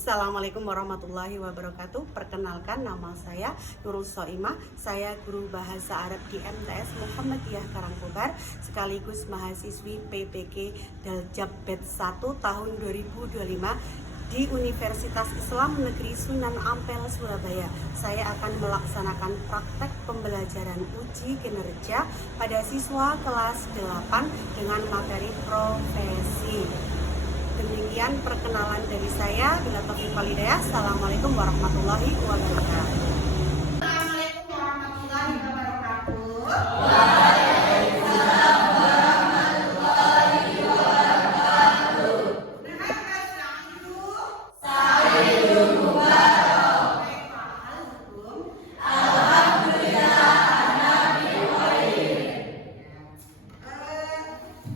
Assalamualaikum warahmatullahi wabarakatuh. Perkenalkan, nama saya Nurul Soimah. Saya guru bahasa Arab di MTS Muhammadiyah Karangkobar, sekaligus mahasiswi PPK Daljab Batch 1 tahun 2025 di Universitas Islam Negeri Sunan Ampel, Surabaya. Saya akan melaksanakan praktek pembelajaran uji kinerja pada siswa kelas 8 dengan materi profesi. Demikian perkenalan dari saya. Bila taufiq wal hidayah. Assalamualaikum warahmatullahi wabarakatuh. Assalamualaikum warahmatullahi wabarakatuh.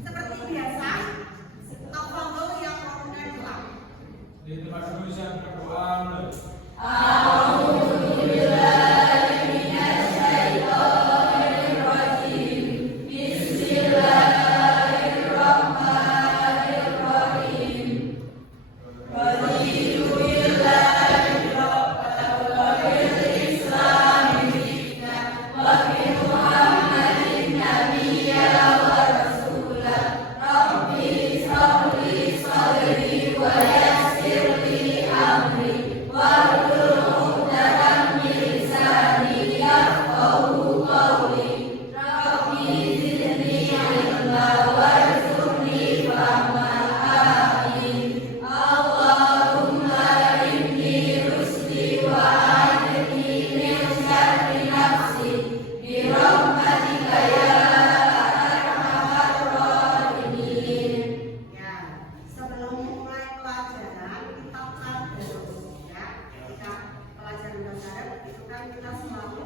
Seperti biasa, tafadhol ya Rasulullah. Di tempat tulisan berdoa. Sebelum mulai pelajaran, kita akan ya, ketika pelajaran bahasa Arab itu kan kita selalu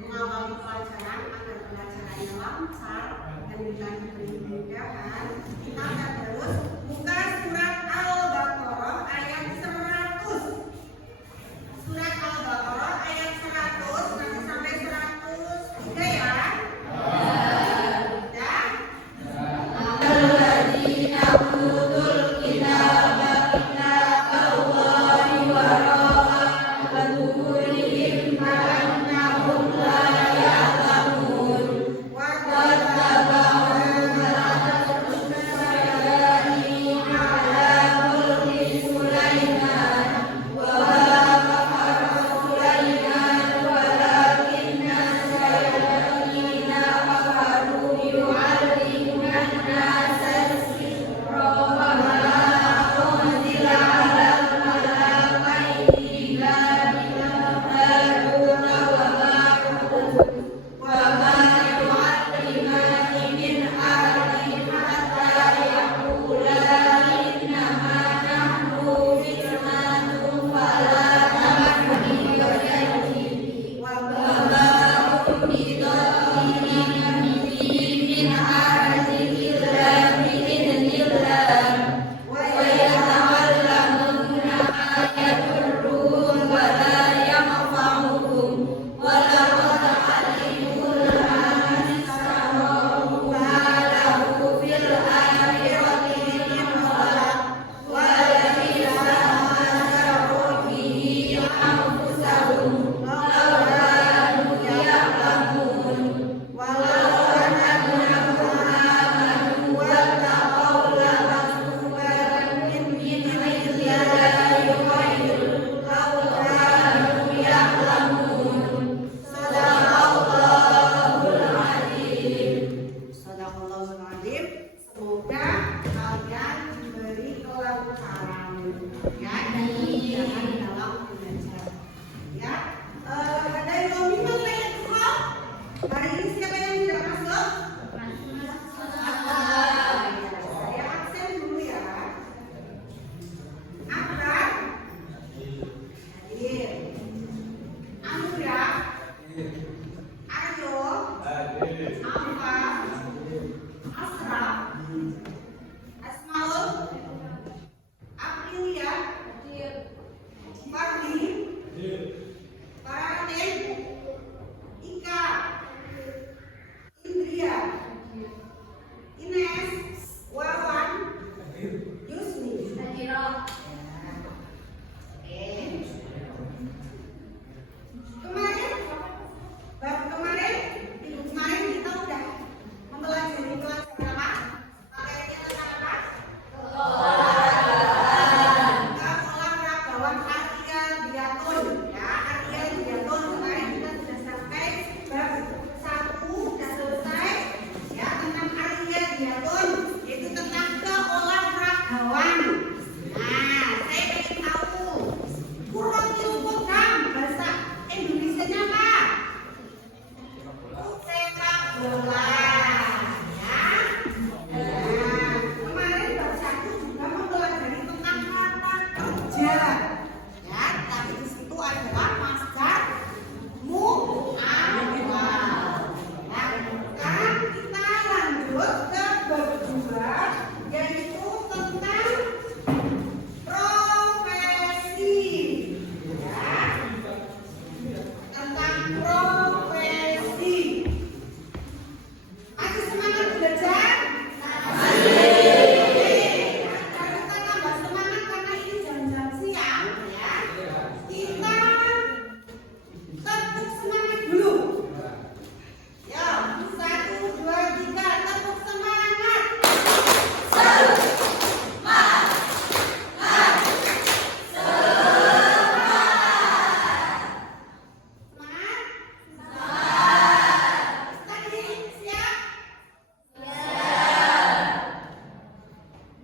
mengawali pelajaran agar pelajarannya lancar dan bila diberi kemudahan, kita akan terus buka surat Al-Baqarah ayat 100. Surat Al-Baqarah ayat 100 nanti sampai 103 ya. Ariyatun ya, Ariyatun. Kemarin kita sudah sampai bab 1 sudah selesai ya tentang Ariyatun, yaitu tentang keolahragawan. Nah, saya ingin tahu kurang program bahasa Indonesianya apa? Sepak bola. Ya. Nah, kemarin bab 1 juga mempelajari tentang kata kerja. Ya, tapi di situ adalah masdar mu'awwal. Nah, sekarang kita lanjut ke bab 2 yaitu tentang profesi. Ya. Tentang profesi. Masih semangat belajar? Harus kita tambah semangat karena ini jam-jam siang ya. Kita tepuk semangat dulu. Ya, 1, 2, 3, tepuk semangat. Semangat? Tadi siap?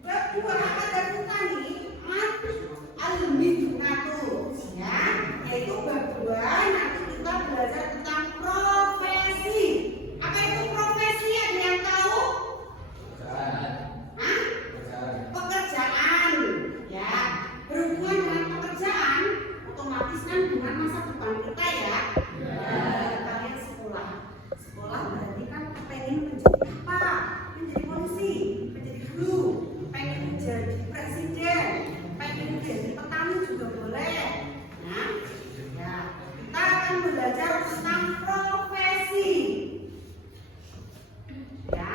Bab 2 ada tani al-mihnatu ya, yaitu bab 2 nanti kita belajar tentang profesi. Apa itu profesi? Ada yang tahu? Hah? Pekerjaan ya, berhubungan dengan pekerjaan otomatis kan dengan masa depan kita ya. Kalian sekolah berarti kan pengen menjadi apa? Menjadi polisi, menjadi guru, pengen menjadi presiden, pengen menjadi petani juga boleh. Nah, ya kita akan belajar tentang profesi. Ya.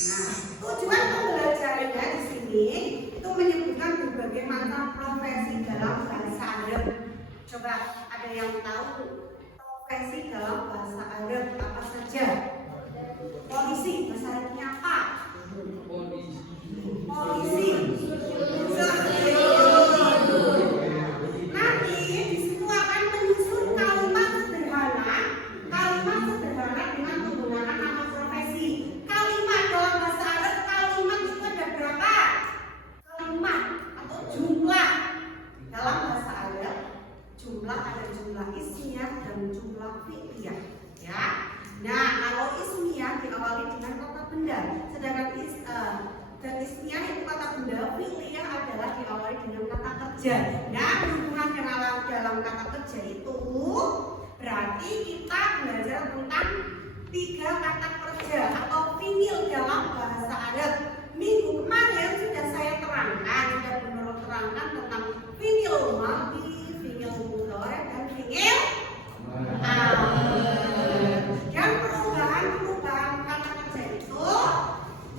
Nah, tujuan pembelajarannya di sini itu menyebutkan berbagai macam profesi dalam bahasa Arab. Coba ada yang tahu profesi dalam bahasa Arab apa saja? Polisi, bahasa Arabnya apa? Polisi. Nanti di situ akan menyusun kalimat sederhana dengan menggunakan nama profesi. Kalimat dalam bahasa Arab, kalimat itu ada berapa? Kalimat atau jumlah dalam bahasa Arab, jumlah ada jumlah ismiyah dan jumlah fi'liyah. Ya. Nah, kalau ismiyah diawali dengan kata benda, sedangkan dan ismiyah itu kata benda, fi'liyah adalah diawali dengan kata kerja. Nah, berhubungan dengan dalam kata kerja itu berarti kita belajar tentang 3 kata kerja atau fi'il dalam bahasa Arab. Minggu kemarin sudah saya terangkan, sudah benar terangkan tentang fi'il madhi, fi'il mudhari dan fi'il amr. Dan perubahan kata kerja itu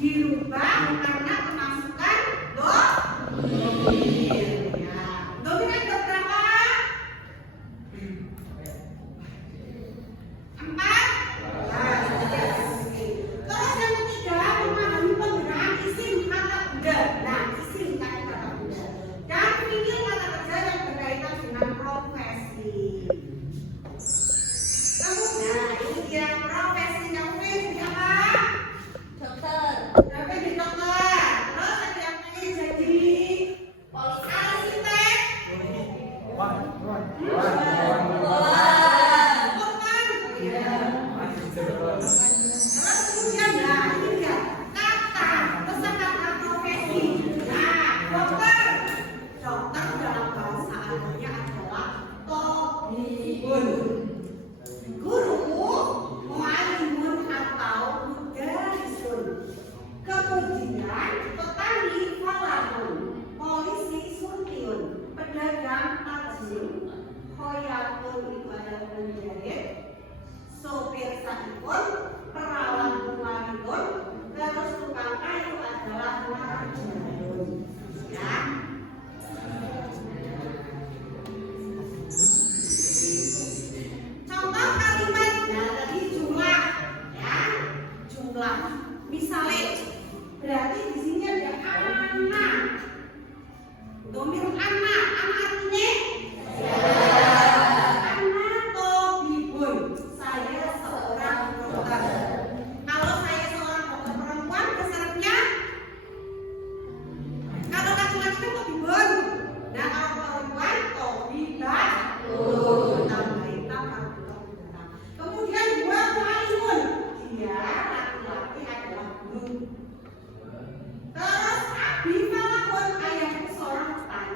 dirubah karena kemasukan domir. Ya. Domir ada berapa? 4. Terus yang ketiga, memahami penggunaan isim kata benda. Nah, isim kata benda dan fi'il kata kerja yang berkaitan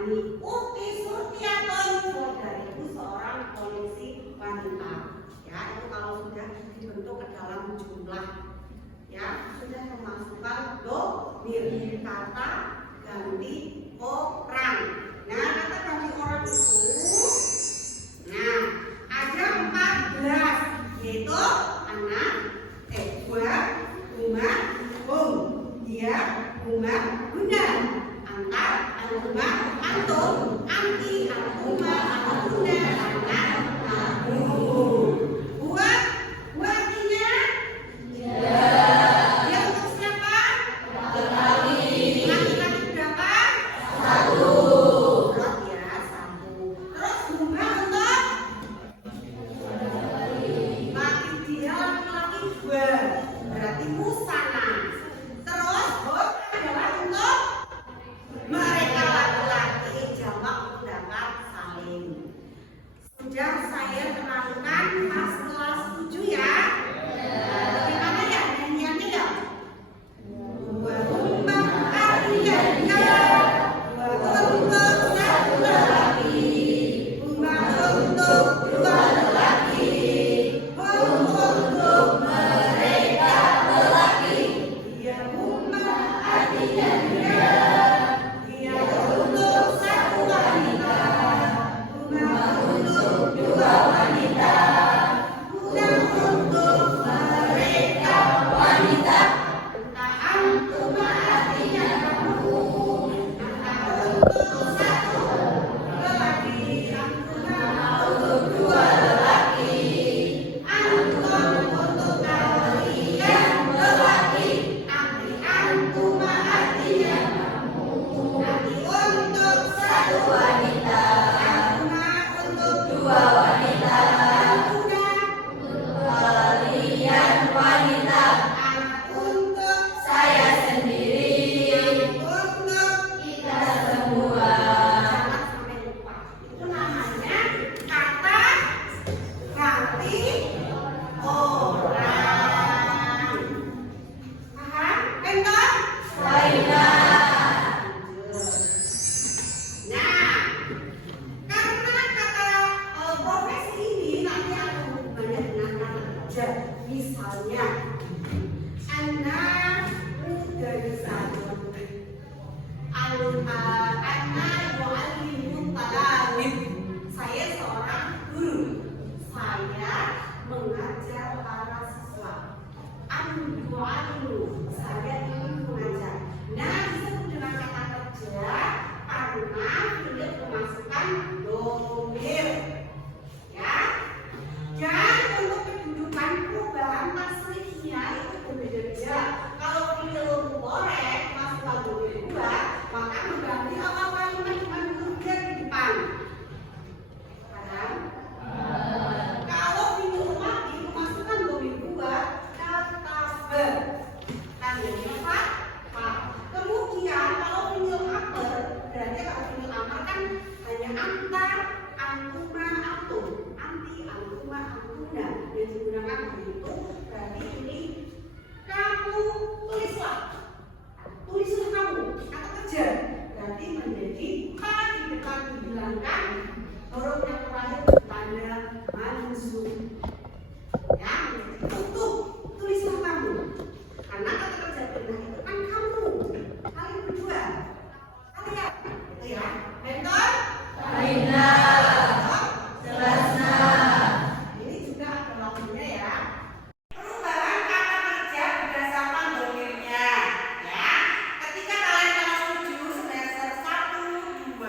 Yani Uti Surtiatun, saudariku seorang polisi wanita. Ya, itu kalau sudah dibentuk ke dalam jumlah. Ya, sudah memasukkan domir, kata ganti orang. Nah, kata ganti orang itu, nah ada 14, yaitu anak, gua, bunga, bung, dia, bunga, bunda, antar, antuma, antum, anti, antuma, antuna, anak, aku. Buat, artinya? Dia untuk siapa? Laki-laki berapa? Terus ya, 1. Terus bunga untuk? Laki dia, laki-laki 2. Berarti musana. Terus hot adalah untuk mereka laki-laki, jamak menggunakan saling. Sudah saya terangkan pas kelas 7 ya. Bagaimana ya nyanyiannya ya? Dua tumbang ariannya, dua untuk satu lelaki, tumbang untuk 2 lelaki, untuk mereka lelaki. Dia tumbang ariannya, dia untuk 1 wanita, tumbang untuk 2 wanita, tumbang untuk mereka wanita. Entah antum artinya kamu, entah untuk 1 lelaki, antum untuk 2 lelaki, antum untuk kalian lelaki, antum artinya kamu, nanti untuk 1 wanita, antum untuk 2 wanita, kalian wanita, untuk saya sendiri, untuk kita semua. Jangan sampai lupa. Itu namanya kata ganti orang. Paham? Enggak? Nah, karena kata profesi ini nanti ada hubungannya dengan kata kerja. Misalnya, anak mudarrisatun, anak muallimun talib. Saya seorang guru. Saya mengajar para siswa. Muallimu, saya ingin mengajar. Nah, disebut dengan kata kerja karena tidak memasukkan domir. Ya. Dan untuk kedudukan perubahan tasrifnya itu berbeda-beda. Kalau fi'il mudhari masukkan domir 2, maka mengganti awal kalimat dengan huruf jar di depan. Paham? Kalau fi'il madi memasukkan domir 2, katabe. Tandanya apa? Pak. Kemudian kalau fi'il amr, berarti kalau fi'il amr kan hanya anta, antuma, antum, anti, antuma, antuna yang digunakan begitu. Berarti ini kamu tulislah kamu kata kerja. Berarti menjadi ka di depan dihilangkan, huruf yang terakhir tanda mansub. Ya, menjadi untuk tulislah kamu. Karena kata kerja benar itu kan kamu, kalian berdua, kalian, itu ya. Betul? Ini juga ada waktunya ya. Perubahan kata kerja berdasarkan domirnya. Ya, ketika kalian kelas 7 semester 1, 2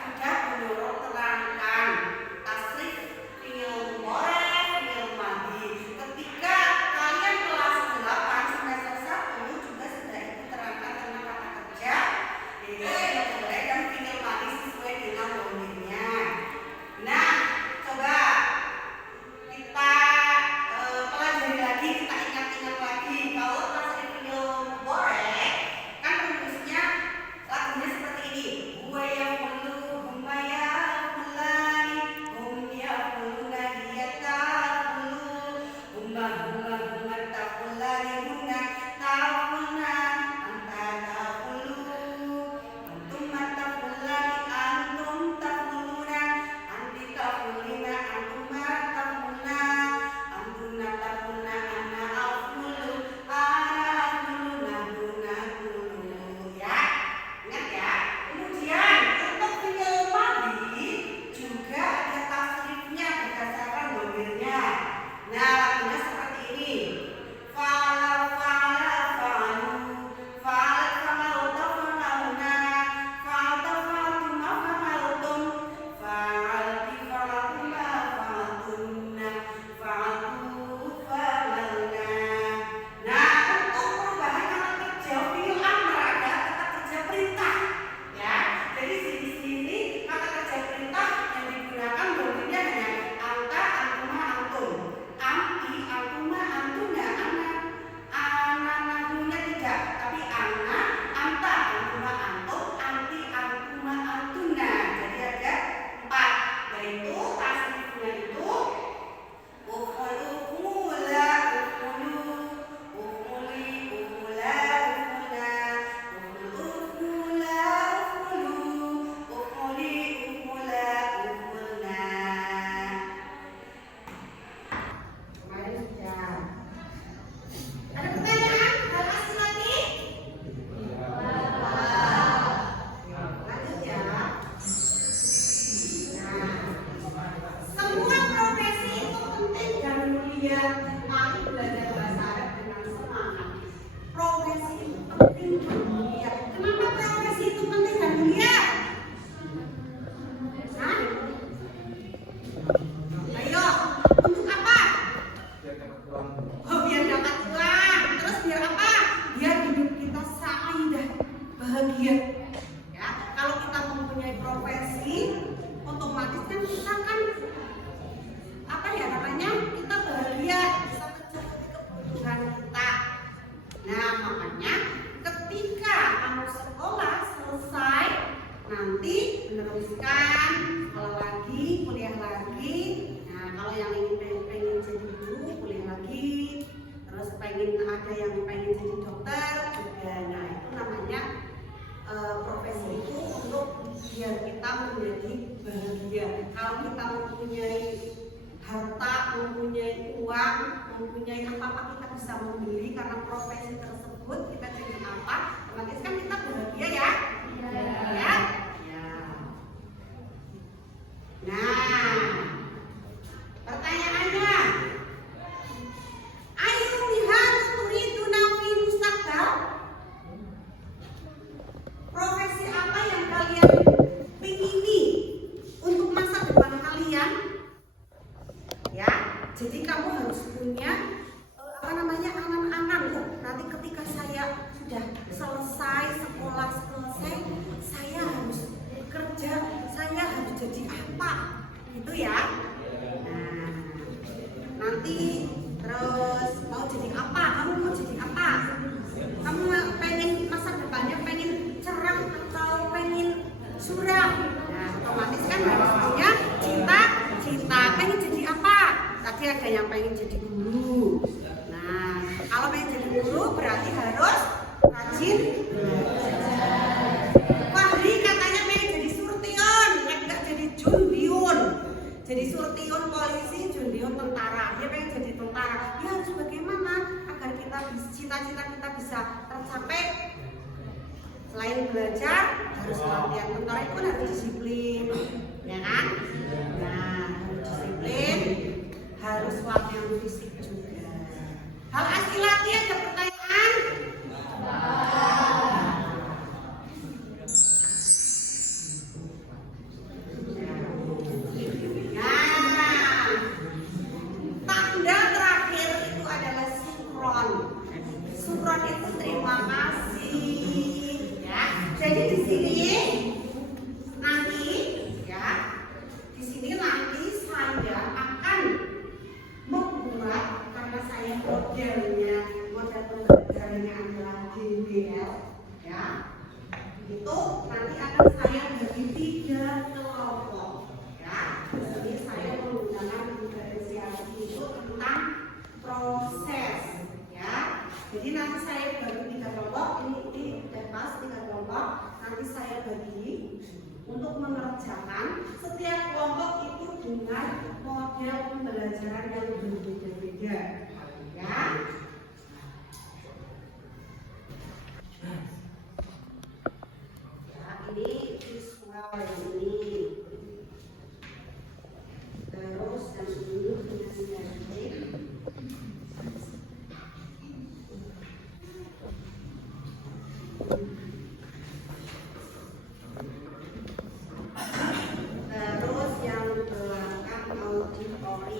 sudah beliau terangkan nanti meneruskan sekolah lagi, kuliah lagi. Nah, kalau yang ingin pengen jadi guru, kuliah lagi. Terus ada yang pengen jadi dokter juga. Nah, itu namanya profesi itu untuk biar kita menjadi bahagia. Kalau kita mempunyai harta, mempunyai uang, mempunyai apa-apa kita bisa membeli karena profesi tersebut kita jadi apa, otomatis kan kita bahagia ya. Ya. Nah, pertanyaannya, ayo lihat turidu nafi mustaqbal. Profesi apa yang kalian pingini untuk masa depan kalian? Ya, jadi kamu harus punya angan-angan. Nanti ketika saya sudah selesai sekolah, saya harus bekerja, saya harus jadi apa? Itu ya. Nah, nanti terus mau jadi apa? Kamu mau jadi apa? Kamu pengen masa depannya pengen cerah atau pengen suram? Nah, otomatis kan harus punya cita-cita. Pengen jadi apa? Tadi ada yang pengen jadi guru. Nah, kalau pengen jadi guru berarti harus rajin belajar. Fahri katanya pengen jadi surtion, enggak jadi jundiun. Jadi surtion polisi, jundiun tentara. Dia pengen jadi tentara. Ya harus bagaimana agar cita-cita kita bisa tercapai? Selain belajar, harus latihan. Tentara itu kan harus disiplin, ya kan? Nah, harus disiplin, harus latihan fisik juga. Hal asilati ada pertanyaan? Nah, tanda terakhir itu adalah sukron. Sukron itu terima kasih. Jadi di sini nanti saya akan membuat, karena saya model pembelajarannya adalah GBL, ya. Itu nanti akan saya bagi 3 kelompok, ya. Jadi saya menggunakan diferensiasi itu tentang proses, ya. Jadi nanti saya bagi 3 kelompok, ini pas 3 kelompok, nanti saya bagi untuk mengerjakan setiap kelompok itu dengan model pembelajaran yang berbeda-beda, ya. Ini visual ini, terus yang ini sinergi. Terus yang belakang auditori.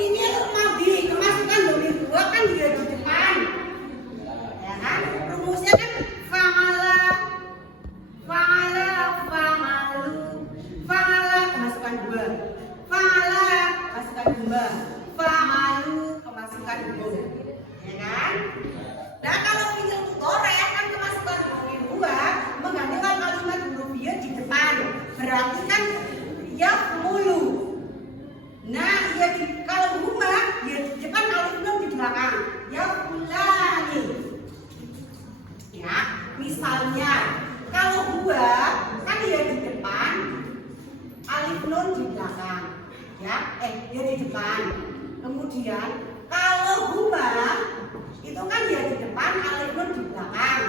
ini mau dikemasukan domir dua kan dia di depan, ya kan? Rumusnya kan fa'ala, kemasukan dua, fa'ala kemasukan dua, fa'alu kemasukan dua, ya kan? Nah kalau fi'il mudhari kan kemasukan domir dua menggantikan kalimat hurufiyah di depan, berarti kan yaqmulu. Nah, kalau huma ya di depan, alif nun di belakang. Ya fulani. Ya, misalnya kalau huwa kan ya di depan, alif nun di belakang. Ya, ya di depan. Kemudian kalau huma itu kan ya di depan, alif nun di belakang.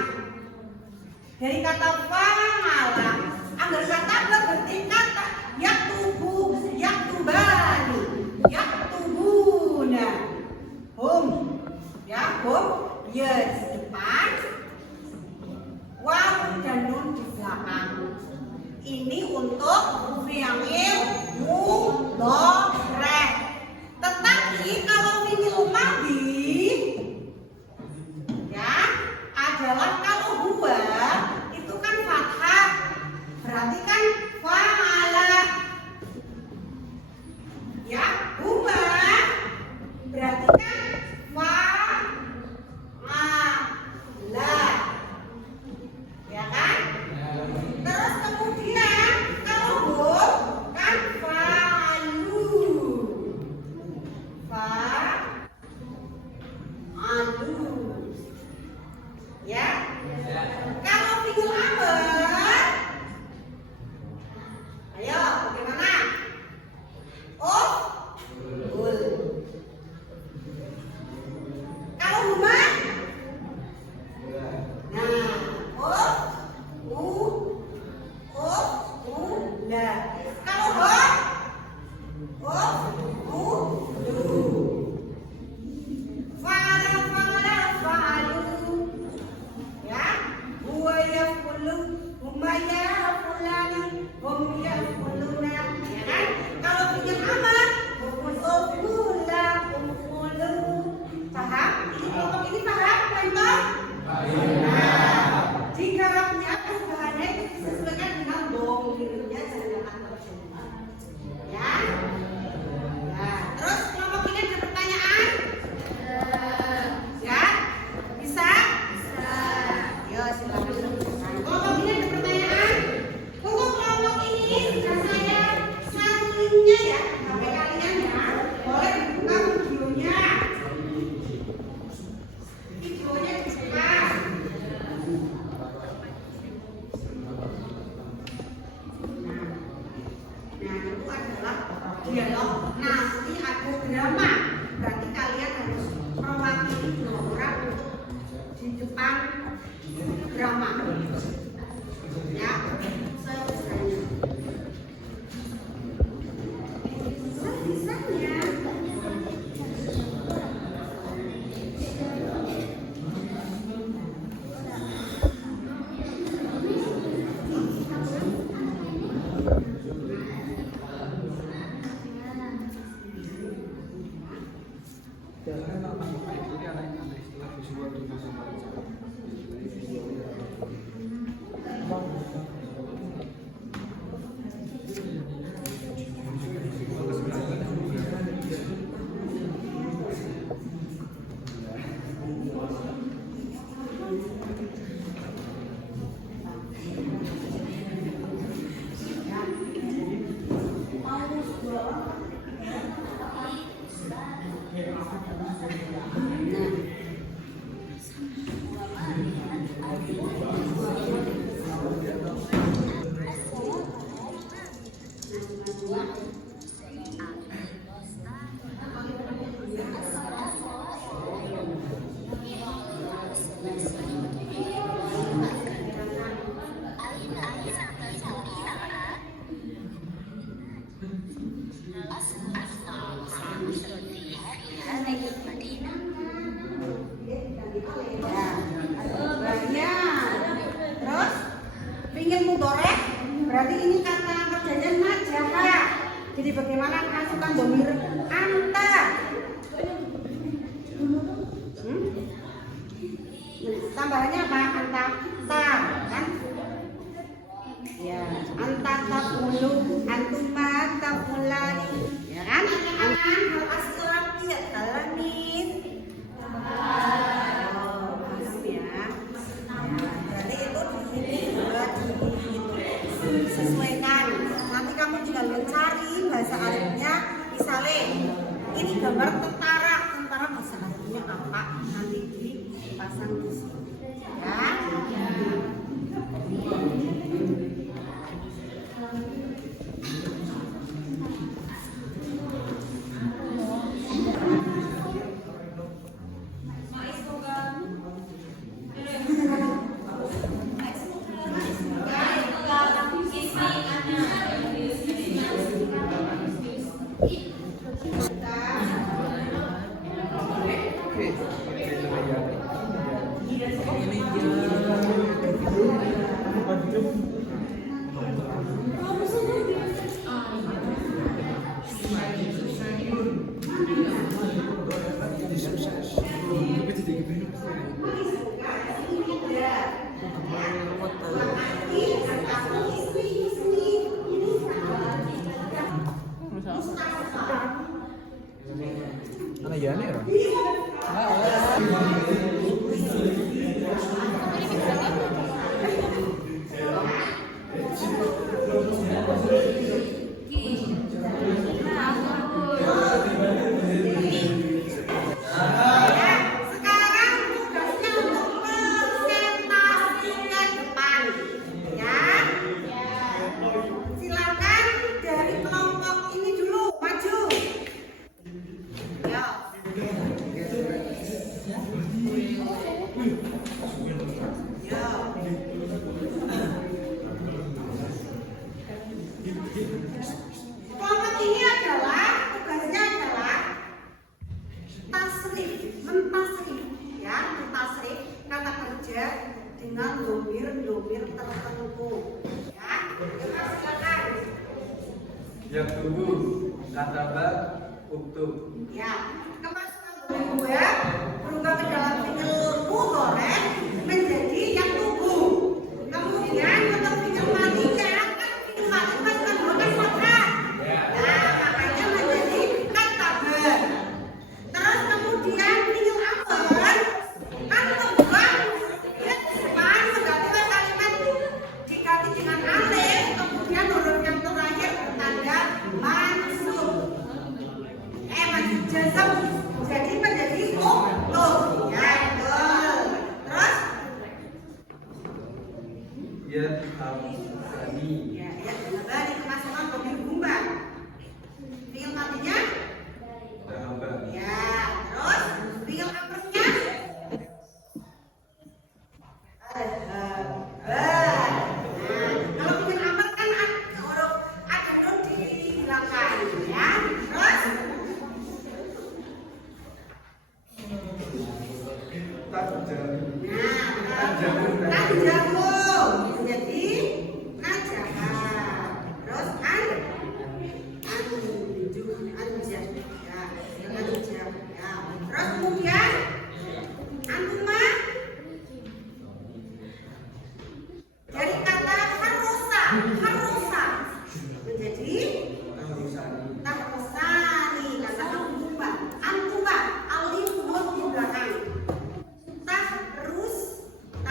Dari kata fa'ala, agar kata berarti kata yaktubu, yaktubani, yaktubuna, hum, ya hum, ya di depan, waw dan nun di belakang. Ini untuk fi'il mudhari. Tetapi kalau fi'il madhi, ya adalah kalau huwa itu kan fathah, berarti kan fa'ala. Ya, huwa berarti kan fa'ala. Ya kan? Terus kemudian kalau hum kan fa'alu. Fa'alu. Ya. Kalau fi'il amr, ayo bagaimana? Ul. Kalau huma, nah, la. Kalau lu. Fa'alu. Ya, huwa yaqulu, huma yaqulani, hum yaquluna, ya kan? Kalau fi'il amr, ufula, ufulu. Paham? Ini kelompok ini paham, contoh? Nah, jika rapnya perubahannya itu disesuaikan dengan domirnya jangan terjemah. Ya. Nah, terus kelompok ini ada pertanyaan? Ya, bisa? Yo, silakan. Kelompok ini ada pertanyaan? Untuk kelompok ini sudah saya share linknya ya, sampai kalian ya. Boleh dibuka videonya. Videonya dibuka. Nah, itu adalah dialog. Nanti ada drama. Berarti kalian harus mewakili dua orang untuk di depan drama. Ya, sebisanya. Sebisanya. Jadi bagaimana masukkan domir anta? Tambahannya apa? Anta ta, kan? Ya, anta taqulu, antuma taqulani, ya kan? Anan hal aslam tidak kalah nih. Oh, paham ya. Berarti itu di sini juga disesuaikan. Nanti kamu juga mencari bahasa Arabnya, misalnya ini gambar tentara bahasa Arabnya apa? Nanti dipasang di sini. Ya. Ano yan eh? Sekarang tugasnya untuk presentasikan depan, ya. Silakan dari kelompok ini dulu maju. Ya. Ya. Kelompok ini adalah tugasnya adalah tasrif, mentasrif, ya, mentasrif kata kerja dengan domir tertentu, ya. Silakan. Yang tunggu kataba uktub. Ya, kemasukan dua berubah ke dalam fi'il mudhari menjadi yang tunggu. Kemudian untuk fi'il madhi kan fi'il madhi kan bukan fathah. Nah, makanya menjadi kataba. Terus kemudian fi'il amr kan membuat dan depan menggantikan kalimat diganti dengan alif, kemudian huruf yang terakhir bertanda mansub. Jazam jadi menjadi uktub, ya betul. Terus Ya hamzani. ya kembali kemasukan domir gumba. Fi'il madinya Dahaba. ya, terus fi'il amrnya kalau fi'il amr kan huruf ada nun dihilangkan, ya. Terus Najamu jadi najaha. Terus terus kemudian antuma dari kata harusa menjadi tahrusani, kata antuma alif nun di belakang tahrusa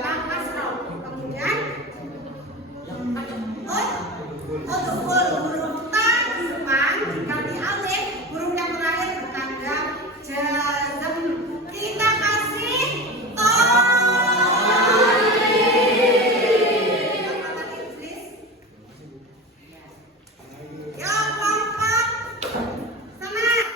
mana kasroh. Kemudian udhul huruf ta di depan diganti alif, huruf yang terakhir bertanda jazm. Kita kasih to. Ya kelompok semangat.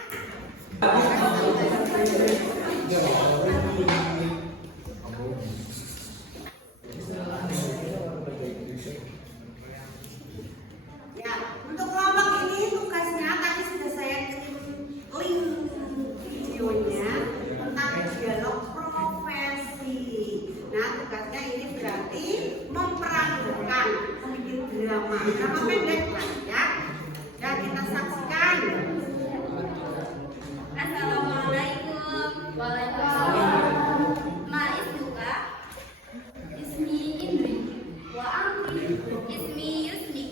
Ya, untuk kelompok ini tugasnya tadi sudah saya kirim link videonya tentang dialog profesi. Nah, tugasnya ini berarti memperankan, membuat drama pendek lah ya. Ya, kita saksikan. Assalamualaikum. Waalaikumsalam. Ma ismuka? Ismi Indri. Wa anti? Ismi Yusni.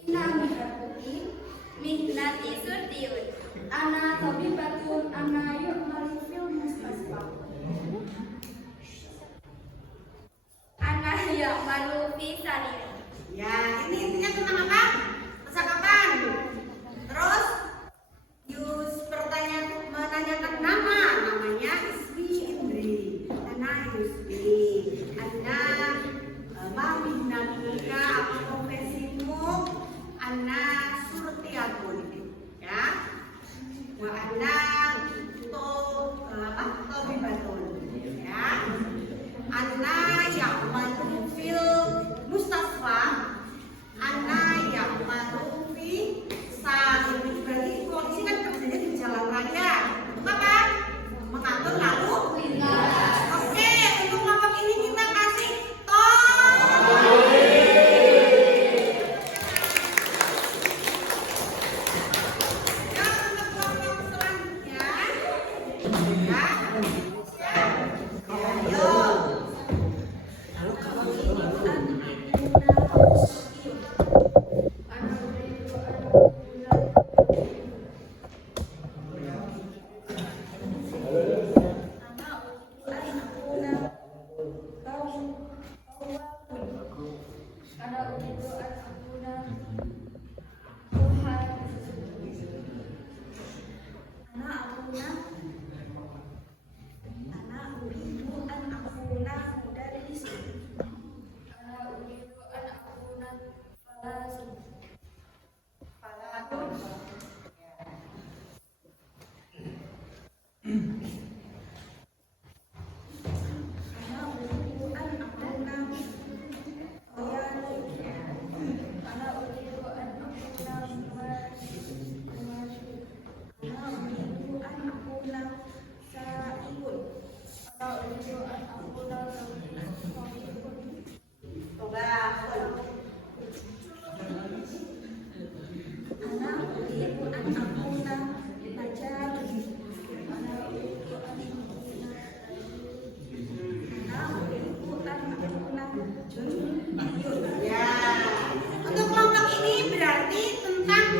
Inna mihratuki mihnati surtiun. Ana tabibatun ana yu'malu fil mustasfa. Ana ya'malu fi sarir. Ya, ini intinya tentang apa? Percakapan. Terus Yus menanyakan nama, namanya Ismi Indri, Ana Yusmi, Ana Maminamika, apa profesimu? Ana Surtiatun, ya. Wa Ana Tobibatun, ya. Ana ya'malu fil mustasfa. Ana ya'malu fi sarir. Berarti polisi kan kerjanya di jalan raya. Untuk apa? Mengatur lalu lintas. Oke, untuk kelompok ini kita kasih tol. Ya, untuk kelompok selanjutnya. Ya. Ayo. Ya, untuk kelompok ini berarti tentang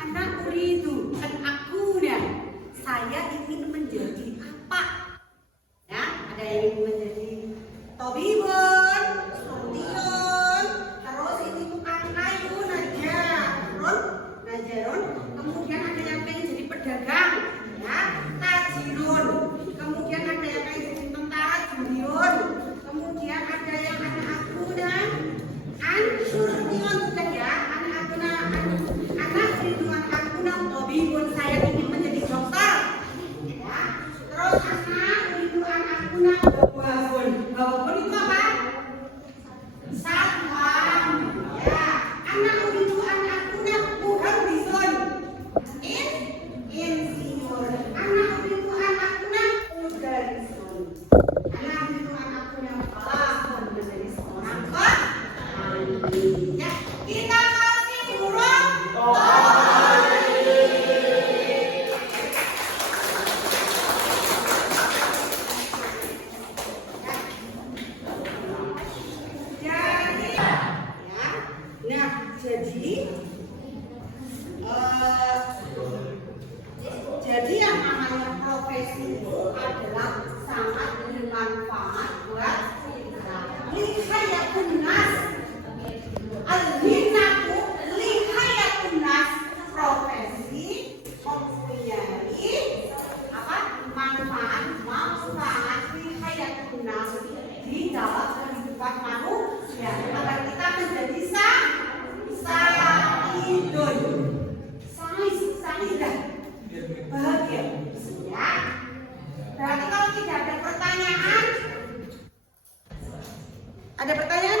anak uridu dan aku dan saya ingin menjadi apa? Ya, ada yang ingin menjadi tobibun, surtiun, terus ini tukang kayu, najarun, kemudian ada yang pengen jadi pedagang, ya, tajirun, kemudian ada yang pengen jadi tentara, junior, kemudian ada yang anak aku dan surtiun sudah ya, anak ridwan aku dan tobibun, saya ingin menjadi dokter, ya, terus anak ridwan aku dan babun itu apa? Satpam, ya, anak ridwan aku dan muhandisun, insinyur, anak ridwan aku dan mudarisun, anak ridwan aku dan falahun menjadi seorang petani. Ya, kita kasih huruf tol. Ada pertanyaan